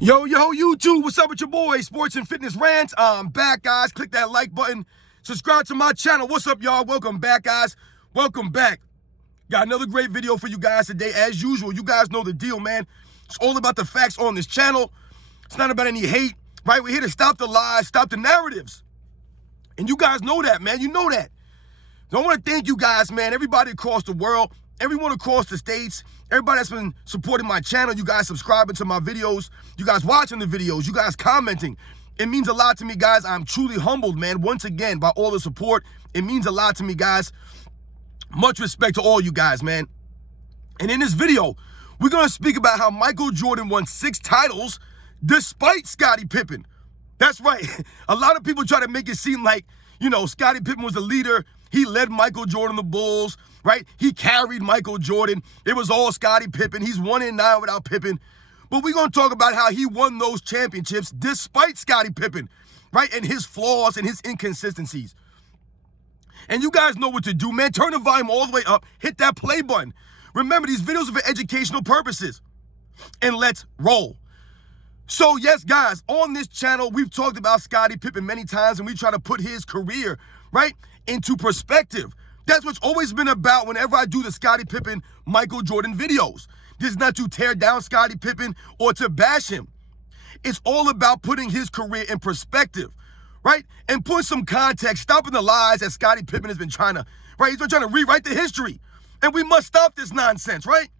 Yo, YouTube, what's up with your boy, Sports and Fitness Rants? I'm back, guys. Click that like button. Subscribe to my channel. What's up, y'all? Welcome back, guys. Welcome back. Got another great video for you guys today. As usual, you guys know the deal, man. It's all about the facts on this channel. It's not about any hate, right? We're here to stop the lies, stop the narratives. And you guys know that, man. You know that. So I want to thank you guys, man. Everybody across the world, everyone across the states, everybody that's been supporting my channel, you guys subscribing to my videos, you guys watching the videos, you guys commenting. It means a lot to me, guys. I'm truly humbled, man, once again, by all the support. It means a lot to me, guys. Much respect to all you guys, man. And in this video, we're going to speak about how Michael Jordan won 6 titles despite Scottie Pippen. That's right. A lot of people try to make it seem like, you know, Scottie Pippen was the leader. He led Michael Jordan, the Bulls, right? He carried Michael Jordan. It was all Scottie Pippen. He's 1-9 without Pippen. But we're going to talk about how he won those championships despite Scottie Pippen, right? And his flaws and his inconsistencies. And you guys know what to do, man. Turn the volume all the way up. Hit that play button. Remember, these videos are for educational purposes. And let's roll. So, yes, guys, on this channel, we've talked about Scottie Pippen many times, and we try to put his career, right, into perspective. That's what's always been about whenever I do the Scottie Pippen, Michael Jordan videos. This is not to tear down Scottie Pippen or to bash him. It's all about putting his career in perspective, right? And put some context, stopping the lies that Scottie Pippen has been trying to, right? He's been trying to rewrite the history. And we must stop this nonsense, right?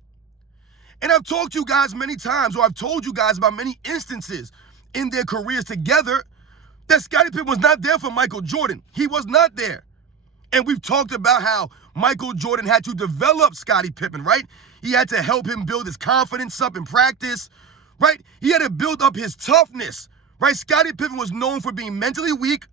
And I've talked to you guys many times, or I've told you guys about many instances in their careers together that Scottie Pippen was not there for Michael Jordan. He was not there. And we've talked about how Michael Jordan had to develop Scottie Pippen, right? He had to help him build his confidence up in practice, right? He had to build up his toughness, right? Scottie Pippen was known for being mentally weak,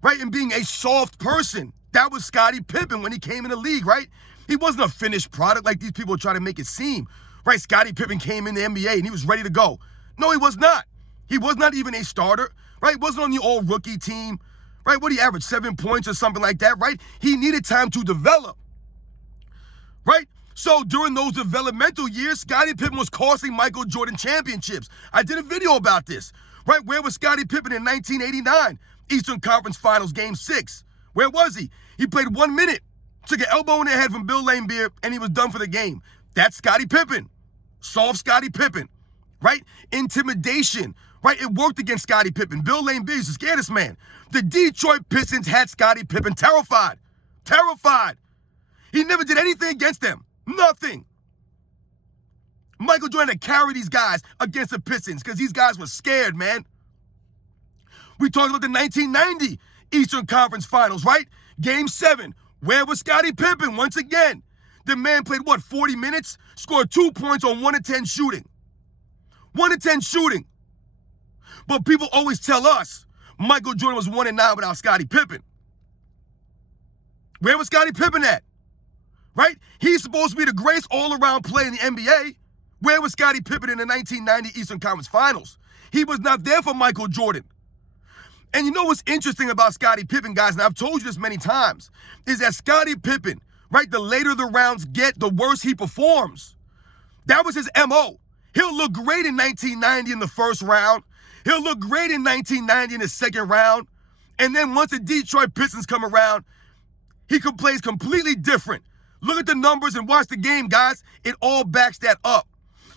right? And being a soft person. That was Scottie Pippen when he came in the league, right? He wasn't a finished product like these people try to make it seem, right? Scottie Pippen came in the NBA and he was ready to go. No, he was not. He was not even a starter, right? He wasn't on the all-rookie team, right? What did he average, 7 points or something like that, right? He needed time to develop, right? So during those developmental years, Scottie Pippen was costing Michael Jordan championships. I did a video about this, right? Where was Scottie Pippen in 1989? Eastern Conference Finals, Game 6. Where was he? He played 1 minute, took an elbow in the head from Bill Laimbeer, and he was done for the game. That's Scottie Pippen. Soft Scottie Pippen, right? Intimidation, right? It worked against Scottie Pippen. Bill Laimbeer used to scare this man. The Detroit Pistons had Scottie Pippen terrified. Terrified. He never did anything against them. Nothing. Michael Jordan had to carry these guys against the Pistons because these guys were scared, man. We talked about the 1990 Eastern Conference Finals, right? Game 7. Where was Scottie Pippen? Once again, the man played, 40 minutes? Scored 2 points on 1 of 10 shooting. 1 of 10 shooting. But people always tell us Michael Jordan was 1-9 without Scottie Pippen. Where was Scottie Pippen at? Right? He's supposed to be the greatest all-around player in the NBA. Where was Scottie Pippen in the 1990 Eastern Conference Finals? He was not there for Michael Jordan. And you know what's interesting about Scottie Pippen, guys, and I've told you this many times, is that Scottie Pippen, right, the later the rounds get, the worse he performs. That was his MO. He'll look great in 1990 in the first round. He'll look great in 1990 in the second round. And then once the Detroit Pistons come around, he plays completely different. Look at the numbers and watch the game, guys. It all backs that up.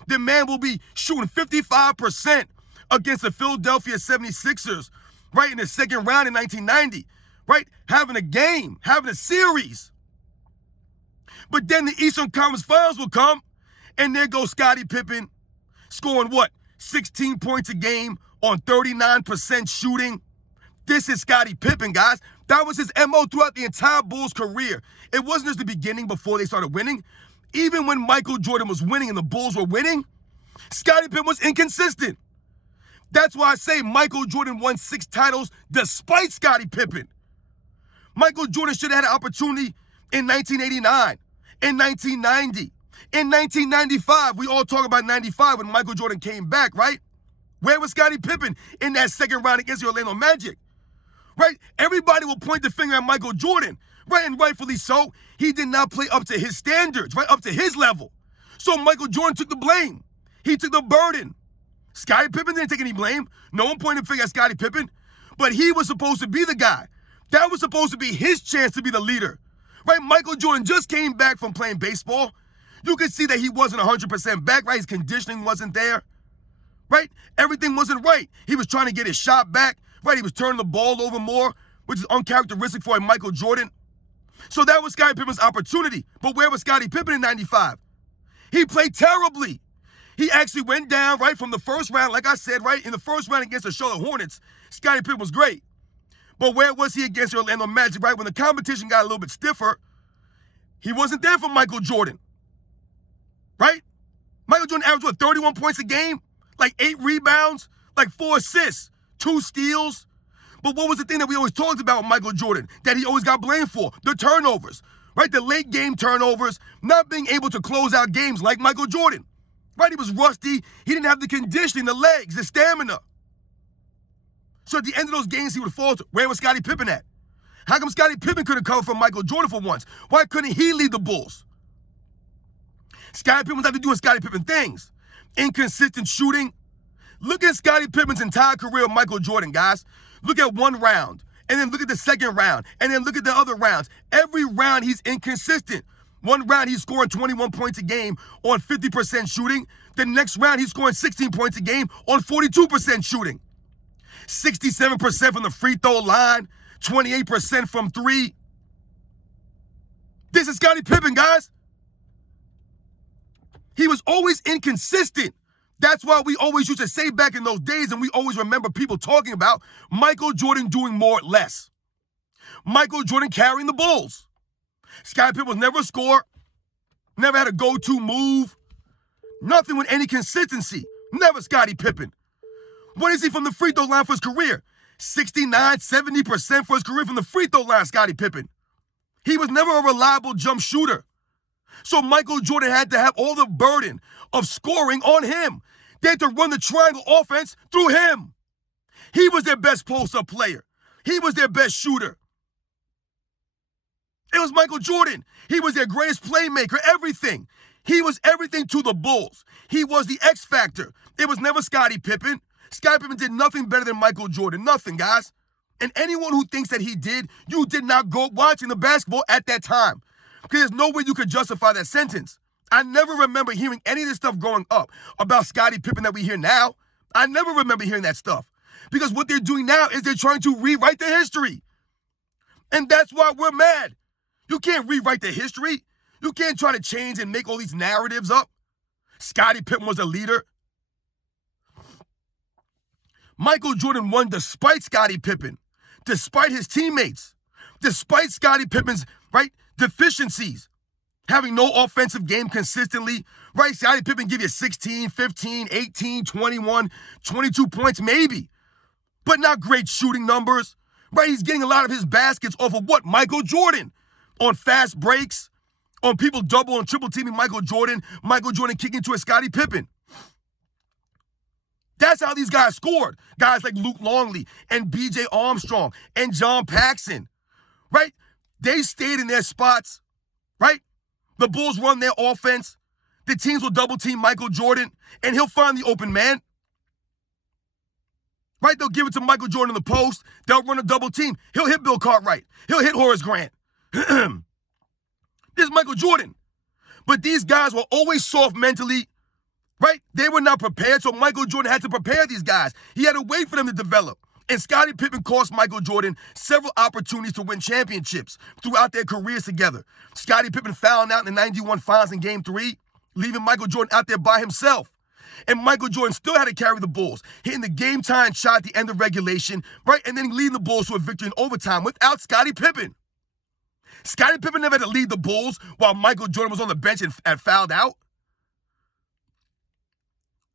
The man will be shooting 55% against the Philadelphia 76ers, right, in the second round in 1990, right? Having a game, having a series. But then the Eastern Conference Finals will come, and there goes Scottie Pippen, scoring 16 points a game on 39% shooting. This is Scottie Pippen, guys. That was his MO throughout the entire Bulls career. It wasn't just the beginning before they started winning. Even when Michael Jordan was winning and the Bulls were winning, Scottie Pippen was inconsistent. That's why I say Michael Jordan won 6 titles despite Scottie Pippen. Michael Jordan should have had an opportunity in 1989, in 1990, in 1995. We all talk about 95 when Michael Jordan came back, right? Where was Scottie Pippen in that second round against the Orlando Magic? Right? Everybody will point the finger at Michael Jordan, right? And rightfully so. He did not play up to his standards, right? Up to his level. So Michael Jordan took the blame. He took the burden. Scottie Pippen didn't take any blame. No one pointed a finger at Scottie Pippen. But he was supposed to be the guy. That was supposed to be his chance to be the leader. Right? Michael Jordan just came back from playing baseball. You could see that he wasn't 100% back, right? His conditioning wasn't there. Right? Everything wasn't right. He was trying to get his shot back. Right? He was turning the ball over more, which is uncharacteristic for a Michael Jordan. So that was Scottie Pippen's opportunity. But where was Scottie Pippen in 95? He played terribly. He actually went down, right, from the first round. Like I said, right, in the first round against the Charlotte Hornets, Scottie Pippen was great. But where was he against the Orlando Magic, right? When the competition got a little bit stiffer, he wasn't there for Michael Jordan, right? Michael Jordan averaged, what, 31 points a game? Like 8 rebounds, like 4 assists, 2 steals. But what was the thing that we always talked about with Michael Jordan that he always got blamed for? The turnovers, right? The late game turnovers, not being able to close out games like Michael Jordan, right? He was rusty. He didn't have the conditioning, the legs, the stamina. So at the end of those games, he would falter. Where was Scottie Pippen at? How come Scottie Pippen couldn't cover for Michael Jordan for once? Why couldn't he lead the Bulls? Scottie Pippen was out to doing Scottie Pippen things. Inconsistent shooting. Look at Scottie Pippen's entire career with Michael Jordan, guys. Look at one round, and then look at the second round, and then look at the other rounds. Every round, he's inconsistent. One round, he's scoring 21 points a game on 50% shooting. The next round, he's scoring 16 points a game on 42% shooting. 67% from the free throw line, 28% from 3. This is Scottie Pippen, guys. He was always inconsistent. That's why we always used to say back in those days, and we always remember people talking about Michael Jordan doing more or less. Michael Jordan carrying the Bulls. Scottie Pippen was never a scorer, never had a go-to move, nothing with any consistency. Never Scottie Pippen. What is he from the free throw line for his career? 69, 70% for his career from the free throw line, Scottie Pippen. He was never a reliable jump shooter. So Michael Jordan had to have all the burden of scoring on him. They had to run the triangle offense through him. He was their best post-up player. He was their best shooter. It was Michael Jordan. He was their greatest playmaker, everything. He was everything to the Bulls. He was the X factor. It was never Scottie Pippen. Scottie Pippen did nothing better than Michael Jordan. Nothing, guys. And anyone who thinks that he did, you did not go watching the basketball at that time. Because there's no way you could justify that sentence. I never remember hearing any of this stuff growing up about Scottie Pippen that we hear now. I never remember hearing that stuff. Because what they're doing now is they're trying to rewrite the history. And that's why we're mad. You can't rewrite the history. You can't try to change and make all these narratives up. Scottie Pippen was a leader. Michael Jordan won despite Scottie Pippen, despite his teammates, despite Scottie Pippen's, right, deficiencies, having no offensive game consistently, right? Scottie Pippen give you 16, 15, 18, 21, 22 points maybe, but not great shooting numbers, right? He's getting a lot of his baskets off of what? Michael Jordan, on fast breaks, on people double and triple teaming Michael Jordan kicking to a Scottie Pippen. That's how these guys scored. Guys like Luke Longley and B.J. Armstrong and John Paxson, right? They stayed in their spots, right? The Bulls run their offense. The teams will double team Michael Jordan, and he'll find the open man. Right? They'll give it to Michael Jordan in the post. They'll run a double team. He'll hit Bill Cartwright. He'll hit Horace Grant. This is Michael Jordan. But these guys were always soft mentally, right? They were not prepared, so Michael Jordan had to prepare these guys. He had to wait for them to develop. And Scottie Pippen cost Michael Jordan several opportunities to win championships throughout their careers together. Scottie Pippen fouling out in the 91 finals in Game 3, leaving Michael Jordan out there by himself. And Michael Jordan still had to carry the Bulls, hitting the game-tying shot at the end of regulation, right? And then leading the Bulls to a victory in overtime without Scottie Pippen. Scottie Pippen never had to lead the Bulls while Michael Jordan was on the bench and fouled out.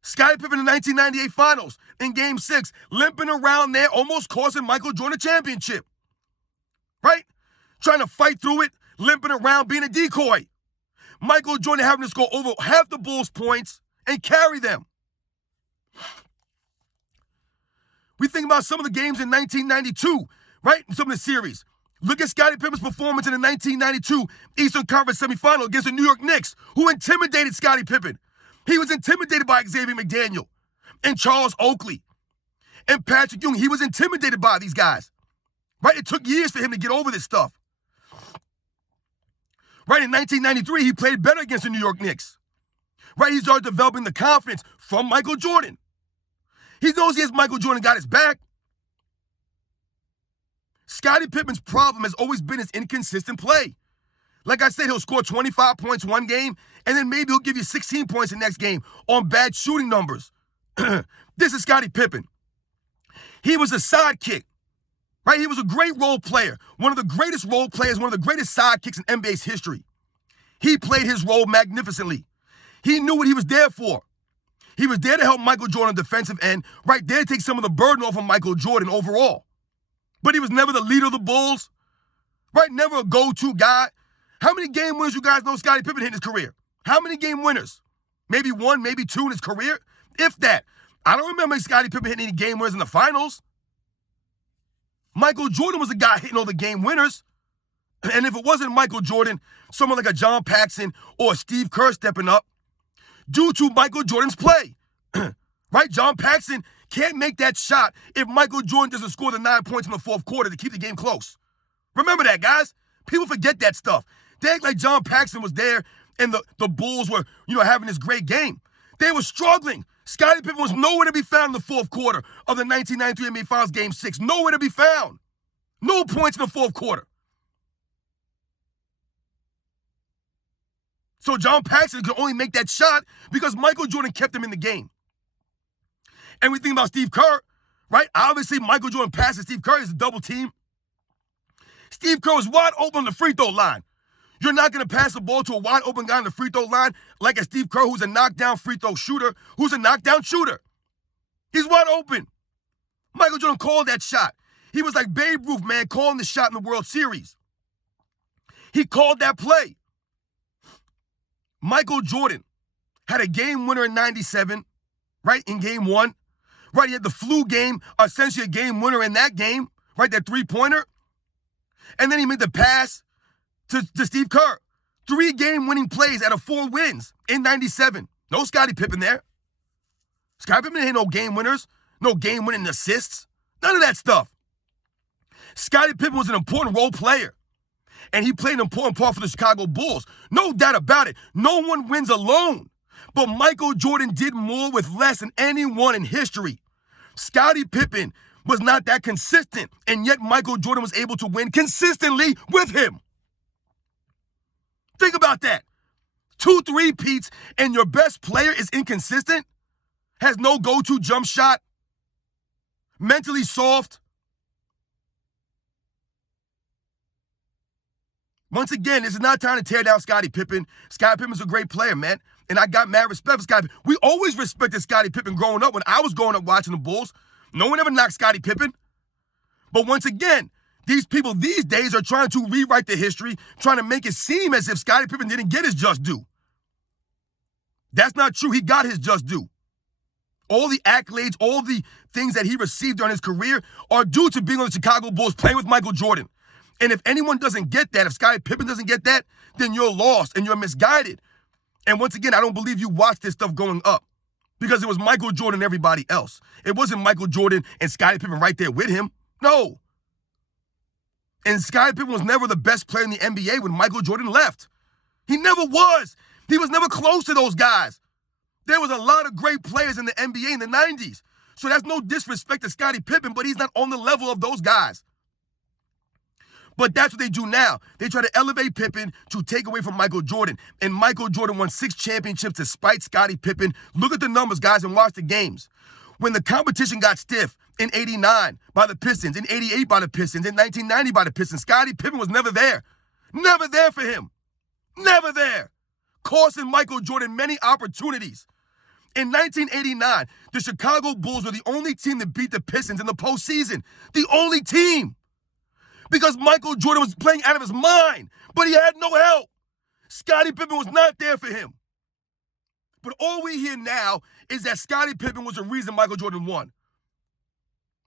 Scottie Pippen in the 1998 finals in Game 6, limping around there, almost costing Michael Jordan a championship. Right? Trying to fight through it, limping around, being a decoy. Michael Jordan having to score over half the Bulls' points and carry them. We think about some of the games in 1992, right? In some of the series. Look at Scottie Pippen's performance in the 1992 Eastern Conference semifinal against the New York Knicks, who intimidated Scottie Pippen. He was intimidated by Xavier McDaniel. and Charles Oakley and Patrick Ewing. He was intimidated by these guys, right? It took years for him to get over this stuff. Right, in 1993, he played better against the New York Knicks. Right, he started developing the confidence from Michael Jordan. He knows he has Michael Jordan got his back. Scottie Pippen's problem has always been his inconsistent play. Like I said, he'll score 25 points one game, and then maybe he'll give you 16 points the next game on bad shooting numbers. This is Scottie Pippen. He was a sidekick, right? He was a great role player, one of the greatest role players, one of the greatest sidekicks in NBA's history. He played his role magnificently. He knew what he was there for. He was there to help Michael Jordan on the defensive end, right there to take some of the burden off of Michael Jordan overall. But he was never the leader of the Bulls, right? Never a go-to guy. How many game winners you guys know Scottie Pippen hit in his career? How many game winners? Maybe one, maybe two in his career, if that. I don't remember Scottie Pippen hitting any game winners in the finals. Michael Jordan was the guy hitting all the game winners. And if it wasn't Michael Jordan, someone like a John Paxson or Steve Kerr stepping up, due to Michael Jordan's play, right? John Paxson can't make that shot if Michael Jordan doesn't score the 9 points in the fourth quarter to keep the game close. Remember that, guys. People forget that stuff. They act like John Paxson was there and the Bulls were, having this great game. They were struggling. Scottie Pippen was nowhere to be found in the fourth quarter of the 1993 NBA Finals Game 6. Nowhere to be found. No points in the fourth quarter. So John Paxson could only make that shot because Michael Jordan kept him in the game. And we think about Steve Kerr, right? Obviously, Michael Jordan passes Steve Kerr as a double team. Steve Kerr was wide open on the free throw line. You're not going to pass the ball to a wide open guy on the free throw line like a Steve Kerr who's a knockdown free throw shooter, who's a knockdown shooter. He's wide open. Michael Jordan called that shot. He was like Babe Ruth, man, calling the shot in the World Series. He called that play. Michael Jordan had a game winner in 97, right, in game one. Right, he had the flu game, essentially a game winner in that game, right, that three-pointer. And then he made the pass to Steve Kerr. 3 game-winning plays out of 4 wins in 97. No Scottie Pippen there. Scottie Pippen didn't hit no game winners, no game-winning assists, none of that stuff. Scottie Pippen was an important role player, and he played an important part for the Chicago Bulls. No doubt about it. No one wins alone. But Michael Jordan did more with less than anyone in history. Scottie Pippen was not that consistent, and yet Michael Jordan was able to win consistently with him. Think about that. 2 three-peats, and your best player is inconsistent, has no go-to jump shot, mentally soft. Once again, this is not time to tear down Scottie Pippen. Scottie Pippen's a great player, man. And I got mad respect for Scottie Pippen. We always respected Scottie Pippen growing up. When I was growing up watching the Bulls, no one ever knocked Scottie Pippen. But once again, these people these days are trying to rewrite the history, trying to make it seem as if Scottie Pippen didn't get his just due. That's not true. He got his just due. All the accolades, all the things that he received during his career are due to being on the Chicago Bulls, playing with Michael Jordan. And if anyone doesn't get that, if Scottie Pippen doesn't get that, then you're lost and you're misguided. And once again, I don't believe you watched this stuff going up because it was Michael Jordan and everybody else. It wasn't Michael Jordan and Scottie Pippen right there with him. No. And Scottie Pippen was never the best player in the NBA when Michael Jordan left. He never was. He was never close to those guys. There was a lot of great players in the NBA in the 90s. So that's no disrespect to Scottie Pippen, but he's not on the level of those guys. But that's what they do now. They try to elevate Pippen to take away from Michael Jordan. And Michael Jordan won 6 championships despite Scottie Pippen. Look at the numbers, guys, and watch the games. When the competition got stiff in 89 by the Pistons, in 88 by the Pistons, in 1990 by the Pistons, Scottie Pippen was never there. Never there for him. Never there. Costing Michael Jordan many opportunities. In 1989, the Chicago Bulls were the only team that beat the Pistons in the postseason. The only team. Because Michael Jordan was playing out of his mind, but he had no help. Scottie Pippen was not there for him. But all we hear now is that Scottie Pippen was the reason Michael Jordan won.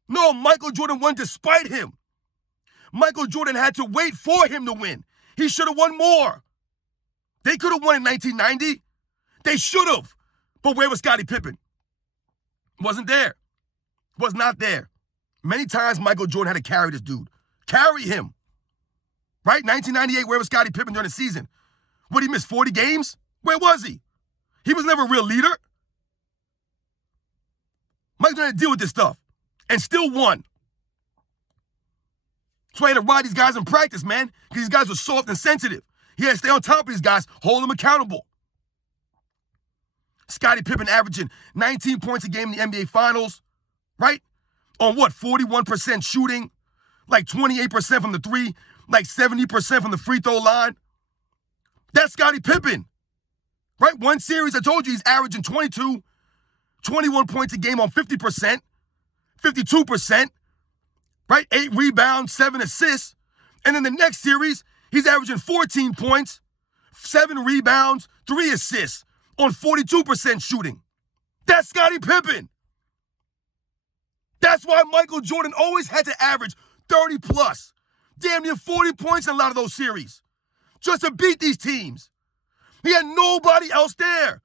No, Michael Jordan won despite him. Michael Jordan had to wait for him to win. He should have won more. They could have won in 1990. They should have. But where was Scottie Pippen? Wasn't there. Was not there. Many times Michael Jordan had to carry this dude. Carry him. Right? 1998, where was Scottie Pippen during the season? Would he miss 40 games? Where was he? He was never a real leader. Michael Jordan had to deal with this stuff and still won. That's why he had to ride these guys in practice, man, because these guys were soft and sensitive. He had to stay on top of these guys, hold them accountable. Scottie Pippen averaging 19 points a game in the NBA Finals, right? On what, 41% shooting, like 28% from the three, like 70% from the free throw line. That's Scottie Pippen, right? One series, I told you, he's averaging 21 points a game on 50%, 52%, right? 8 rebounds, 7 assists. And then the next series, he's averaging 14 points, 7 rebounds, 3 assists on 42% shooting. That's Scottie Pippen. That's why Michael Jordan always had to average 30 plus, damn near 40 points in a lot of those series, just to beat these teams. He had nobody else there.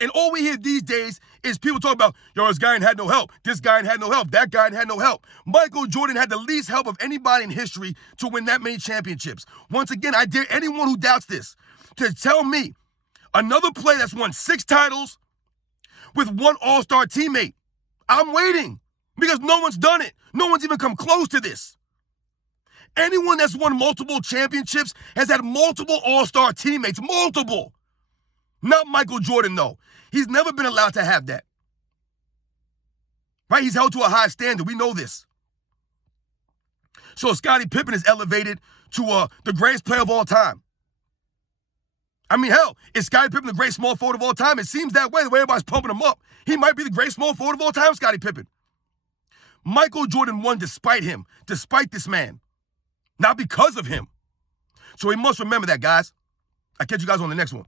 And all we hear these days is people talking about, yo, this guy ain't had no help. This guy ain't had no help. That guy ain't had no help. Michael Jordan had the least help of anybody in history to win that many championships. Once again, I dare anyone who doubts this to tell me another player that's won 6 titles with 1 all-star teammate. I'm waiting because no one's done it. No one's even come close to this. Anyone that's won multiple championships has had multiple all-star teammates, multiple. Not Michael Jordan, though. He's never been allowed to have that. Right? He's held to a high standard. We know this. So Scottie Pippen is elevated to the greatest player of all time. I mean, hell, is Scottie Pippen the greatest small forward of all time? It seems that way, the way everybody's pumping him up. He might be the greatest small forward of all time, Scottie Pippen. Michael Jordan won despite him, despite this man. Not because of him. So we must remember that, guys. I'll catch you guys on the next one.